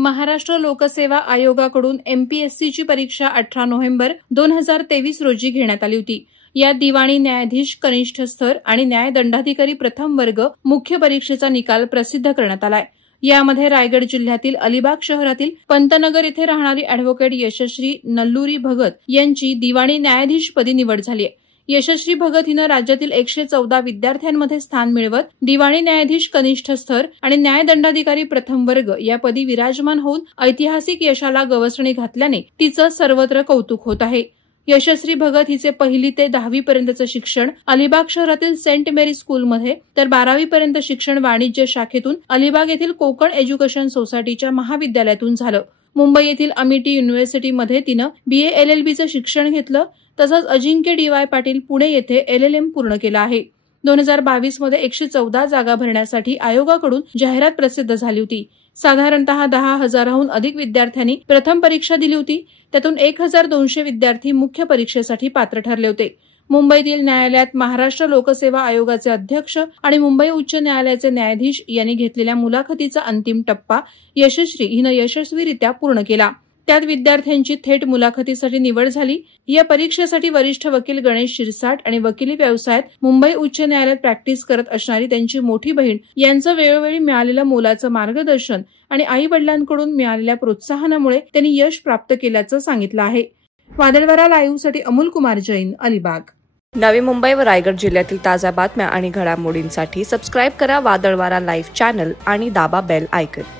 महाराष्ट्र लोकसेवा आयोगाकडून MPSCची परीक्षा 18 नोव्हेंबर 2023 रोजी घेण्यात आली होती। यात दिवाणी न्यायाधीश कनिष्ठ स्तर आणि न्यायदंडाधिकारी प्रथम वर्ग मुख्य परीक्षेचा निकाल प्रसिद्ध करण्यात आलाय। यामध्ये रायगड जिल्ह्यातील अलिबाग शहरातील पंतनगर येथे राहणारी अॅडव्होकेट यशश्री नल्लुरी भगत यांची दिवाणी न्यायाधीशपदी निवड झाली आहे। यशश्री भगत हिनं राज्यातील 114 विद्यार्थ्यांमध्ये स्थान मिळवत दिवाणी न्यायाधीश कनिष्ठ स्तर आणि न्यायदंडाधिकारी प्रथम वर्ग या पदी विराजमान होऊन ऐतिहासिक यशाला गवसणी घातल्याने तिचं सर्वत्र कौतुक होत आहे। यशश्री भगत हिचे 1ली ते 10वी पर्यंतचे शिक्षण अलिबाग शहरातील सेंट मेरी स्कूलमध्ये तर 12वी पर्यंत शिक्षण वाणिज्य शाखेतून अलिबाग येथील कोकण एज्युकेशन सोसायटीच्या महाविद्यालयातून झालं। मुंबई येथील अमिटी युनिव्हर्सिटीमध्ये तिनं BA LLBचं शिक्षण घेतलं। तसंच अजिंक्य DY पाटील पुणे येथे LLM पूर्ण केलं आहे। 2022 मध्ये 114 जागा भरण्यासाठी आयोगाकडून जाहिरात प्रसिद्ध झाली होती। साधारणतः 10,000हून अधिक विद्यार्थ्यांनी प्रथम परीक्षा दिली होती। त्यातून 1,200 विद्यार्थी मुख्य परीक्षेसाठी पात्र ठरले होते। मुंबईतील न्यायालयात महाराष्ट्र लोकसेवा आयोगाचे अध्यक्ष आणि मुंबई उच्च न्यायालयाचे न्यायाधीश यांनी घेतलेल्या मुलाखतीचा अंतिम टप्पा यशश्री हिनं यशस्वीरित्या पूर्ण केला। त्यात विद्यार्थ्यांची थेट मुलाखतीसाठी निवड झाली। या परीक्षेसाठी वरिष्ठ वकील गणेश शिरसाट आणि वकिली व्यवसायात मुंबई उच्च न्यायालयात प्रॅक्टिस करत असणारी त्यांची मोठी बहीण यांचं वेळोवेळी मिळालेलं मोलाचं मार्गदर्शन आणि आई वडिलांकडून मिळालेल्या प्रोत्साहनामुळे त्यांनी यश प्राप्त केल्याचं सांगितलं आहे। वादळवारा लाईव्हसाठी अमोल कुमार जैन, अलिबाग। नवी मुंबई व रायगड जिल्ह्यातील ताज्या बातम्या आणि घडामोडींसाठी सबस्क्राईब करा वादळवारा लाईव्ह चॅनल आणि दाबा बेल आयकॉन।